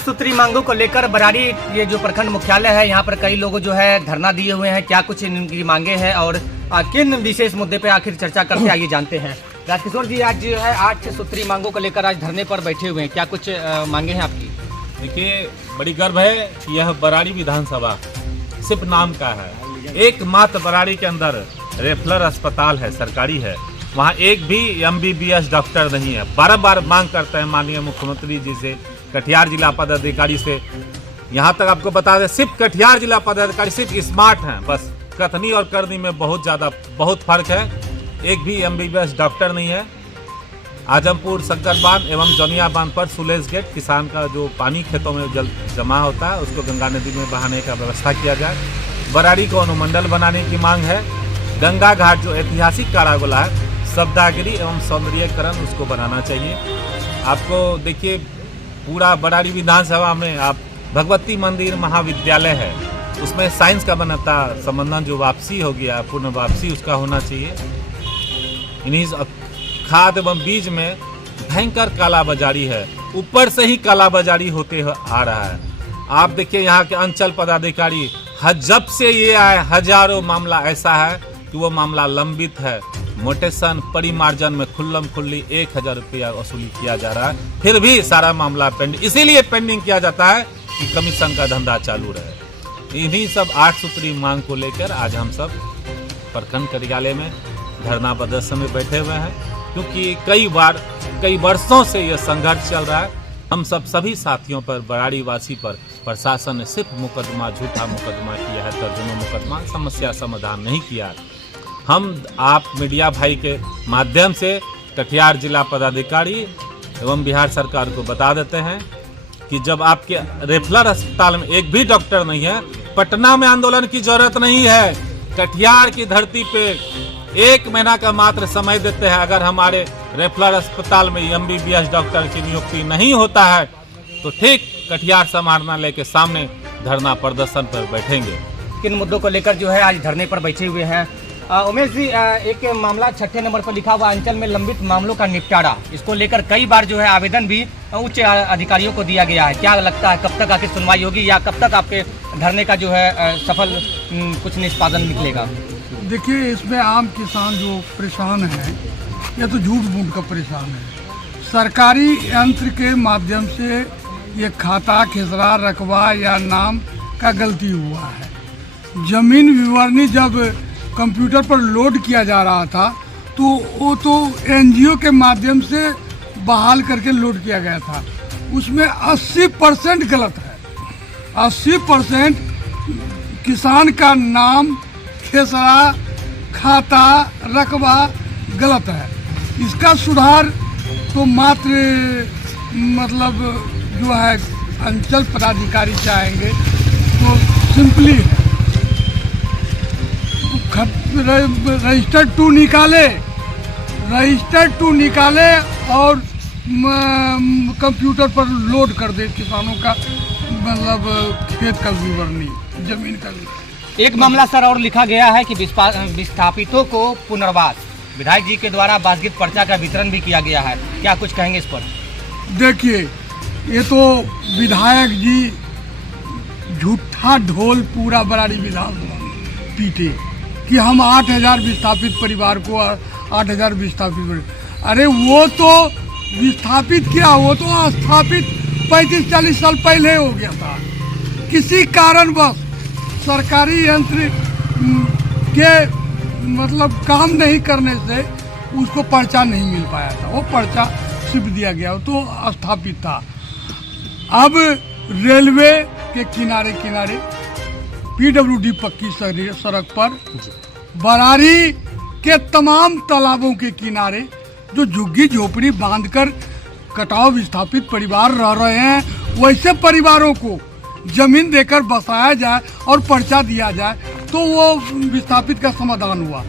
8 सूत्री मांगों को लेकर बरारी ये जो प्रखंड मुख्यालय है यहाँ पर कई लोग जो है धरना दिए हुए हैं। क्या कुछ इनकी मांगे हैं और किन विशेष मुद्दे पे आखिर चर्चा करते आइए जानते हैं। राजकिशोर जी, आज जो है 8 सूत्री मांगों को लेकर आज धरने पर बैठे हुए हैं, क्या कुछ मांगे हैं आपकी? देखिए, बड़ी गर्व है कि यह बरारी विधानसभा सिर्फ नाम का है। एकमात्र बरारी के अंदर रेफरल अस्पताल है, सरकारी है, वहाँ एक भी MBBS डॉक्टर नहीं है। बार बार मांग करते हैं माननीय मुख्यमंत्री जी से, कटिहार जिला पदाधिकारी से। यहाँ तक आपको बता दें, सिर्फ कटिहार जिला पदाधिकारी सिर्फ स्मार्ट हैं, बस कथनी और करनी में बहुत फर्क है। एक भी MBBS डॉक्टर नहीं है। आजमपुर शंकर बांध एवं जौनिया बांध पर सुलेज गेट, किसान का जो पानी खेतों में जल जमा होता है उसको गंगा नदी में बहाने का व्यवस्था किया जाए। बरारी को अनुमंडल बनाने की मांग है। गंगा घाट जो ऐतिहासिक कारागोला है, शब्दागिरी एवं सौंदर्यीकरण उसको बनाना चाहिए। आपको देखिए, पूरा बरारी विधानसभा में आप भगवती मंदिर महाविद्यालय है, उसमें साइंस का बनता संबंधन जो वापसी हो गया, पूर्ण वापसी उसका होना चाहिए। इन्हीं खाद एवं बीज में भयंकर कालाबाजारी है, ऊपर से ही कालाबाजारी होते आ रहा है। आप देखिए, यहाँ के अंचल पदाधिकारी जब से ये आए हजारों मामला ऐसा है कि वो मामला लंबित है। मोटेशन परिमार्जन में खुल्लम खुल्ली 1000 रुपया वसूली किया जा रहा है, फिर भी सारा मामला पेंडिंग, इसीलिए पेंडिंग किया जाता है कि कमीशन का धंधा चालू रहे। इन्हीं सब 8 सूत्री मांग को लेकर आज हम सब प्रखंड कार्यालय में धरना प्रदर्शन में बैठे हुए हैं, क्योंकि कई वर्षों से यह संघर्ष चल रहा है। हम सभी साथियों पर, बरारी वासी पर प्रशासन ने सिर्फ झूठा मुकदमा किया है, दर्जनों मुकदमा, समस्या समाधान नहीं किया। हम आप मीडिया भाई के माध्यम से कटिहार जिला पदाधिकारी एवं बिहार सरकार को बता देते हैं कि जब आपके रेफरल अस्पताल में एक भी डॉक्टर नहीं है, पटना में आंदोलन की जरूरत नहीं है। कटिहार की धरती पे 1 महीना का मात्र समय देते हैं। अगर हमारे रेफरल अस्पताल में MBBS डॉक्टर की नियुक्ति नहीं होता है तो ठीक कटिहार समाहरणालय के सामने धरना प्रदर्शन पर बैठेंगे। किन मुद्दों को लेकर जो है आज धरने पर बैठे हुए हैं? उमेश जी, एक मामला 6ठे नंबर पर लिखा हुआ अंचल में लंबित मामलों का निपटारा, इसको लेकर कई बार जो है आवेदन भी उच्च अधिकारियों को दिया गया है। क्या लगता है कब तक आखिर सुनवाई होगी या कब तक आपके धरने का जो है सफल कुछ निष्पादन निकलेगा? देखिए, इसमें आम किसान जो परेशान है, या तो झूठ मूठ का परेशान है। सरकारी यंत्र के माध्यम से ये खाता, खसरा, रकबा या नाम का गलती हुआ है। जमीन विवरणी जब कंप्यूटर पर लोड किया जा रहा था तो वो तो NGO के माध्यम से बहाल करके लोड किया गया था, उसमें 80% गलत है। 80% किसान का नाम, खेसरा, खाता, रकबा गलत है। इसका सुधार तो मात्र जो है अंचल पदाधिकारी चाहेंगे तो सिंपली है, रजिस्टर टू निकाले और कंप्यूटर पर लोड कर दे किसानों का खेत का विवरणी, जमीन का विवरणी। एक मामला सर और लिखा गया है कि विस्थापितों को पुनर्वास, विधायक जी के द्वारा बासगीत पर्चा का वितरण भी किया गया है, क्या कुछ कहेंगे इस पर? देखिए, ये तो विधायक जी झूठा ढोल पूरा बरारी विधानसभा पीटे कि हम 8000 विस्थापित परिवार को 8000 विस्थापित, अरे वो तो विस्थापित क्या, वो तो स्थापित 35-40 साल पहले हो गया था। किसी कारणवश सरकारी यंत्र के काम नहीं करने से उसको पर्चा नहीं मिल पाया था, वो पर्चा सिर्फ दिया गया, तो स्थापित था। अब रेलवे के किनारे PWD पक्की सड़क पर बरारी के तमाम तालाबों के किनारे जो झुग्गी झोपड़ी बांधकर कटाव विस्थापित परिवार रह रहे हैं, वैसे परिवारों को जमीन देकर बसाया जाए और पर्चा दिया जाए तो वो विस्थापित का समाधान हुआ।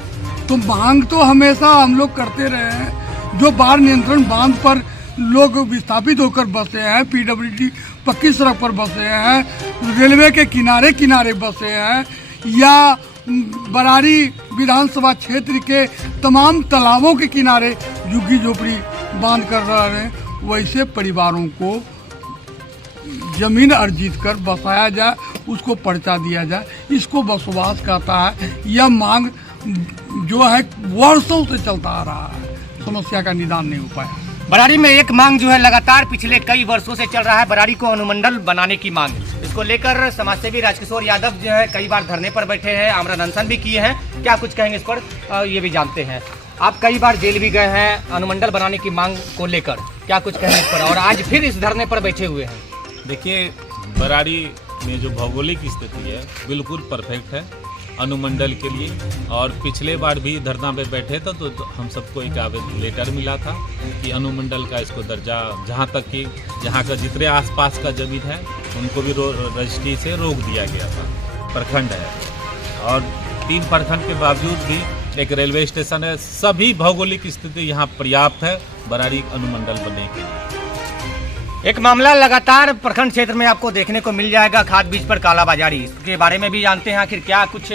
तो मांग तो हमेशा हम लोग करते रहे हैं। जो बाढ़ नियंत्रण बांध पर लोग विस्थापित होकर बसे हैं, PWD पक्की सड़क पर बसे हैं, रेलवे के किनारे बसे हैं, या बरारी विधानसभा क्षेत्र के तमाम तालाबों के किनारे झुग्गी झोपड़ी बांध कर रह रहे हैं, वैसे परिवारों को जमीन अर्जित कर बसाया जाए, उसको पर्चा दिया जाए, इसको बसवास कहता है। यह मांग जो है वर्षों से चलता आ रहा है, समस्या का निदान नहीं हो पाया। बराड़ी में एक मांग जो है लगातार पिछले कई वर्षों से चल रहा है, बराड़ी को अनुमंडल बनाने की मांग। इसको लेकर समाजसेवी राजकिशोर यादव जो है कई बार धरने पर बैठे हैं, आमरण अनशन भी किए हैं। क्या कुछ कहेंगे इस पर, ये भी जानते हैं। आप कई बार जेल भी गए हैं अनुमंडल बनाने की मांग को लेकर, क्या कुछ कहेंगे इस पर, और आज फिर इस धरने पर बैठे हुए हैं? देखिए, बराड़ी में जो भौगोलिक स्थिति है बिल्कुल परफेक्ट है अनुमंडल के लिए। और पिछले बार भी धरना पे बैठे थे तो हम सबको एक लेटर मिला था कि अनुमंडल का इसको दर्जा, जहाँ तक कि जहाँ का जितने आसपास का जमीन है उनको भी रजिस्ट्री से रोक दिया गया था। प्रखंड है और 3 प्रखंड के बावजूद भी एक रेलवे स्टेशन है। सभी भौगोलिक स्थिति यहाँ पर्याप्त है बराड़ी अनुमंडल बनने के लिए। एक मामला लगातार प्रखंड क्षेत्र में आपको देखने को मिल जाएगा, खाद बीज पर कालाबाजारी। इसके बारे में भी जानते हैं आखिर क्या कुछ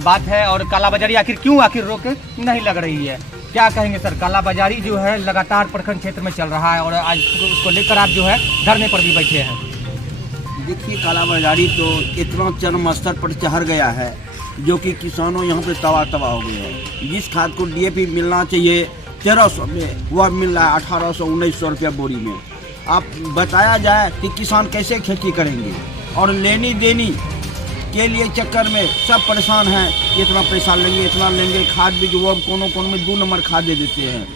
बात है, और कालाबाजारी आखिर क्यों रोक नहीं लग रही है, क्या कहेंगे सर? कालाबाजारी जो है लगातार प्रखंड क्षेत्र में चल रहा है और आज उसको लेकर आप जो है धरने पर भी बैठे हैं। देखिए, कालाबाजारी तो इतना चरम स्तर पर चढ़ गया है जो कि किसानों यहाँ पे तबाह हो गए हैं। जिस खाद को DAP मिलना चाहिए 1300 में, वह मिल रहा है 1800-1900 रुपया बोरी में। आप बताया जाए कि किसान कैसे खेती करेंगे, और लेनी देनी के लिए चक्कर में सब परेशान हैं। इतना पैसा लेंगे, इतना लेंगे, खाद बीज वो कोनों में 2 नंबर खाद दे देते हैं।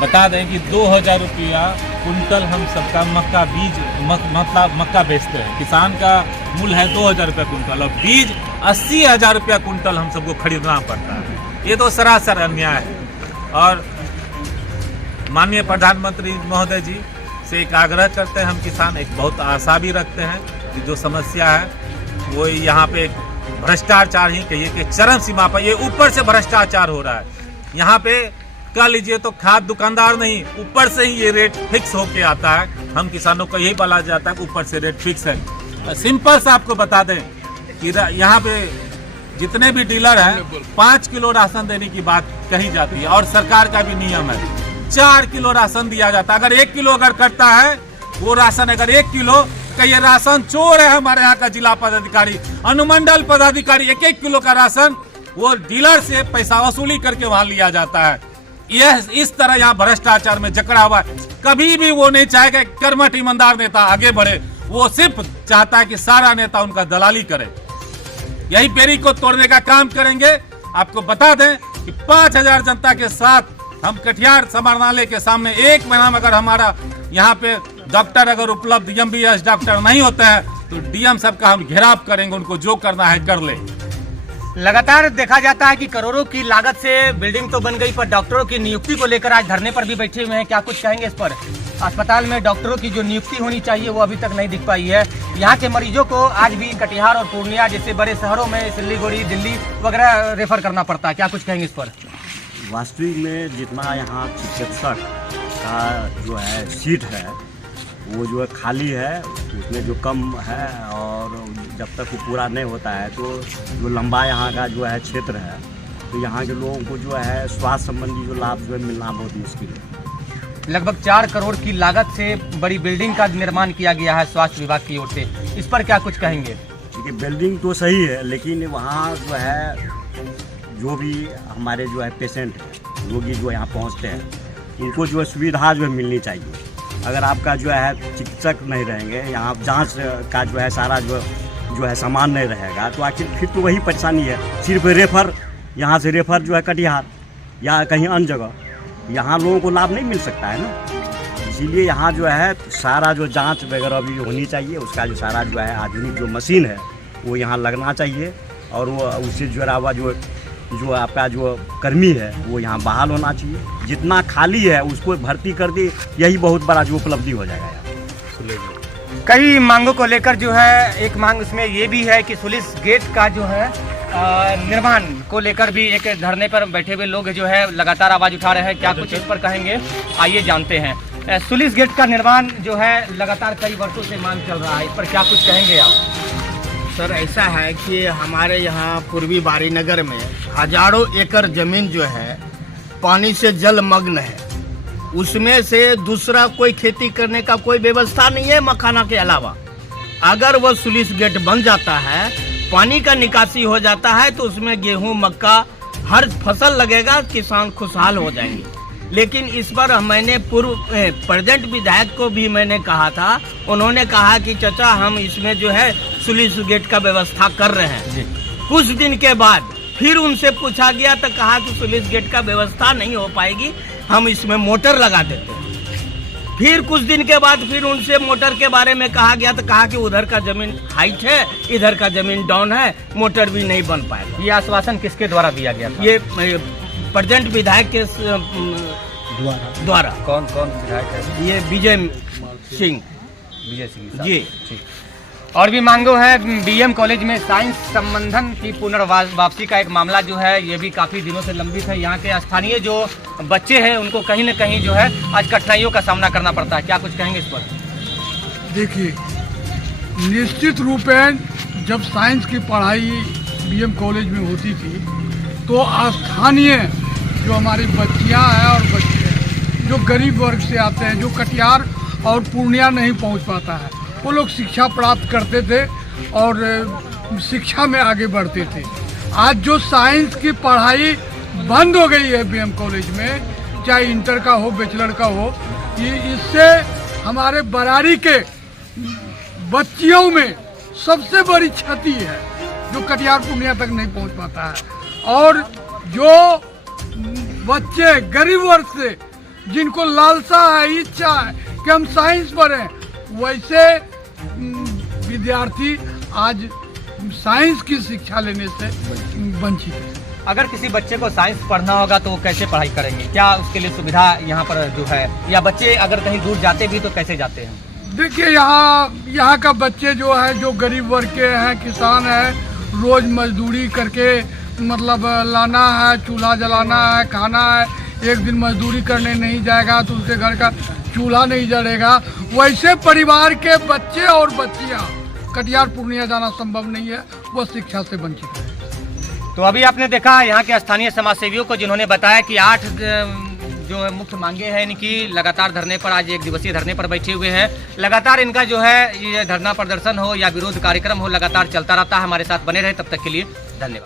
बता दें कि 2000 रुपया कुंटल हम सबका मक्का बीज मतलब मक्का बेचते हैं। किसान का मूल्य है 2000 रुपया कुंटल और बीज 80,000 रुपया कुंटल हम सबको खरीदना पड़ता है। ये तो सरासर अन्याय है। और माननीय प्रधानमंत्री महोदय जी से एक आग्रह करते हैं हम किसान, एक बहुत आशा भी रखते हैं कि जो समस्या है वो यहाँ पे भ्रष्टाचार ही कहिए कि चरम सीमा पर, ये ऊपर से भ्रष्टाचार हो रहा है। यहाँ पे कह लीजिए तो खाद दुकानदार नहीं, ऊपर से ही ये रेट फिक्स होके आता है। हम किसानों को यही बोला जाता है कि ऊपर से रेट फिक्स है। सिंपल से आपको बता दें कि यहाँ पे जितने भी डीलर हैं 5 किलो राशन देने की बात कही जाती है, और सरकार का भी नियम है 4 किलो राशन दिया जाता है। अगर 1 किलो अगर करता है वो राशन, अगर 1 किलो का ये राशन चोर है हमारे यहाँ का जिला पदाधिकारी, अनुमंडल पदाधिकारी 1-1 किलो का राशन वो डीलर से पैसा वसूली करके वहां लिया जाता है। यह इस तरह यहाँ भ्रष्टाचार में जकड़ा हुआ है। कभी भी वो नहीं चाहेगा कर्मठ ईमानदार नेता आगे बढ़े, वो सिर्फ चाहता है कि सारा नेता उनका दलाली करे। यही बेरी को तोड़ने का काम करेंगे। आपको बता दें कि 5000 जनता के साथ हम कटिहार समाहरणालय के सामने 1 महीना में अगर हमारा यहाँ पे डॉक्टर अगर उपलब्ध MBBS डॉक्टर नहीं होते हैं तो DM साहब का हम घेराव करेंगे, उनको जो करना है कर ले। लगातार देखा जाता है कि करोड़ों की लागत से बिल्डिंग तो बन गई, पर डॉक्टरों की नियुक्ति को लेकर आज धरने पर भी बैठे हुए हैं। क्या कुछ कहेंगे इस पर? अस्पताल में डॉक्टरों की जो नियुक्ति होनी चाहिए वो अभी तक नहीं दिख पाई है। यहाँ के मरीजों को आज भी कटिहार और पूर्णिया जैसे बड़े शहरों में, सिल्लीगुड़ी, दिल्ली वगैरह रेफर करना पड़ता है। क्या कुछ कहेंगे इस पर? वास्तविक में जितना यहाँ चिकित्सक का जो है सीट है वो जो है खाली है, उसमें जो कम है, और जब तक वो पूरा नहीं होता है तो जो लंबा यहाँ का जो है क्षेत्र है तो यहाँ के लोगों को जो है स्वास्थ्य संबंधी जो लाभ जो है मिलना बहुत मुश्किल है। लगभग 4 करोड़ की लागत से बड़ी बिल्डिंग का निर्माण किया गया है स्वास्थ्य विभाग की ओर से, इस पर क्या कुछ कहेंगे? क्योंकि बिल्डिंग तो सही है, लेकिन वहाँ जो है जो भी हमारे जो है पेशेंट रोगी जो यहाँ पहुँचते हैं उनको जो है सुविधा जो है मिलनी चाहिए। अगर आपका जो है चिकित्सक नहीं रहेंगे, यहाँ जांच का जो है सारा जो है सामान नहीं रहेगा तो आखिर फिर तो वही परेशानी है। सिर्फ रेफर, यहाँ से रेफर जो है कटिहार या कहीं अन्य जगह, यहाँ लोगों को लाभ नहीं मिल सकता है ना। इसीलिए यहाँ जो है सारा जो जांच वगैरह भी होनी चाहिए, उसका जो सारा जो है आधुनिक जो मशीन है वो यहाँ लगना चाहिए, और वो उससे जुड़ा हुआ जो आपका जो कर्मी है वो यहाँ बहाल होना चाहिए। जितना खाली है उसको भर्ती कर दे, यही बहुत बड़ा जो उपलब्धि हो जाएगा यहाँ। कई मांगों को लेकर जो है एक मांग उसमें ये भी है कि सुलिस गेट का जो है निर्माण को लेकर भी एक धरने पर बैठे हुए लोग जो है लगातार आवाज उठा रहे हैं। क्या कुछ इस पर कहेंगे, आइए जानते हैं। सुलिस गेट का निर्माण जो है लगातार कई वर्षों से मांग चल रहा है, इस पर क्या कुछ कहेंगे आप? सर, ऐसा है कि हमारे यहाँ पूर्वी बारीनगर में हजारों एकड़ जमीन जो है पानी से जलमग्न है। उसमें से दूसरा कोई खेती करने का कोई व्यवस्था नहीं है मखाना के अलावा। अगर वो स्लूइस गेट बन जाता है, पानी का निकासी हो जाता है, तो उसमें गेहूं मक्का हर फसल लगेगा, किसान खुशहाल हो जाएंगे। लेकिन इस बार मैंने प्रेजेंट विधायक को भी मैंने कहा था, उन्होंने कहा कि चाचा हम इसमें जो है स्लूइस गेट का व्यवस्था कर रहे हैं। कुछ दिन के बाद फिर उनसे पूछा गया तो कहा कि स्लूइस गेट का व्यवस्था नहीं हो पाएगी, हम इसमें मोटर लगा देते हैं। फिर कुछ दिन के बाद फिर उनसे मोटर के बारे में कहा गया तो कहा कि उधर का जमीन हाइट है, इधर का जमीन डाउन है, मोटर भी नहीं बन पाएगा। ये आश्वासन किसके द्वारा दिया गया था? ये प्रेजेंट विधायक के द्वारा। कौन विधायक है? ये विजय सिंह साहब। जी। ठीक। और भी मांगो है बीएम कॉलेज में साइंस संबंधन की पुनर्वापसी का एक मामला जो है ये भी काफ़ी दिनों से लंबित है। यहाँ के स्थानीय जो बच्चे हैं उनको कहीं न कहीं जो है आज कठिनाइयों का सामना करना पड़ता है। क्या कुछ कहेंगे इस पर? देखिए, निश्चित रूपेण जब साइंस की पढ़ाई बीएम कॉलेज में होती थी तो स्थानीय जो हमारी बच्चियां हैं और बच्चे हैं जो गरीब वर्ग से आते हैं, जो कटिहार और पूर्णिया नहीं पहुंच पाता है, वो लोग शिक्षा प्राप्त करते थे और शिक्षा में आगे बढ़ते थे। आज जो साइंस की पढ़ाई बंद हो गई है बीएम कॉलेज में, चाहे इंटर का हो, बैचलर का हो, इससे हमारे बरारी के बच्चियों में सबसे बड़ी क्षति है जो कटिहार पूर्णिया तक नहीं पहुंच पाता है। और जो बच्चे गरीब वर्ग से जिनको लालसा है, इच्छा है कि हम साइंस पढ़ें, वैसे विद्यार्थी आज साइंस की शिक्षा लेने से वंचित है। अगर किसी बच्चे को साइंस पढ़ना होगा तो वो कैसे पढ़ाई करेंगे? क्या उसके लिए सुविधा यहाँ पर जो है, या बच्चे अगर कहीं दूर जाते भी तो कैसे जाते हैं? देखिए, यहाँ का बच्चे जो है, जो गरीब वर्ग के हैं, किसान है, रोज मजदूरी करके मतलब लाना है, चूल्हा जलाना है, खाना है। एक दिन मजदूरी करने नहीं जाएगा तो उसके घर का चूल्हा नहीं जलेगा। वैसे परिवार के बच्चे और बच्चियां कटिहार पूर्णिया जाना संभव नहीं है, वह शिक्षा से वंचित है। तो अभी आपने देखा यहाँ के स्थानीय समाज सेवियों को, जिन्होंने बताया कि 8 जो मुख्य मांगे हैं इनकी, लगातार धरने पर, आज 1 दिवसीय धरने पर बैठे हुए हैं। लगातार इनका जो है ये धरना प्रदर्शन हो या विरोध कार्यक्रम हो, लगातार चलता रहता है। हमारे साथ बने रहे, तब तक के लिए धन्यवाद।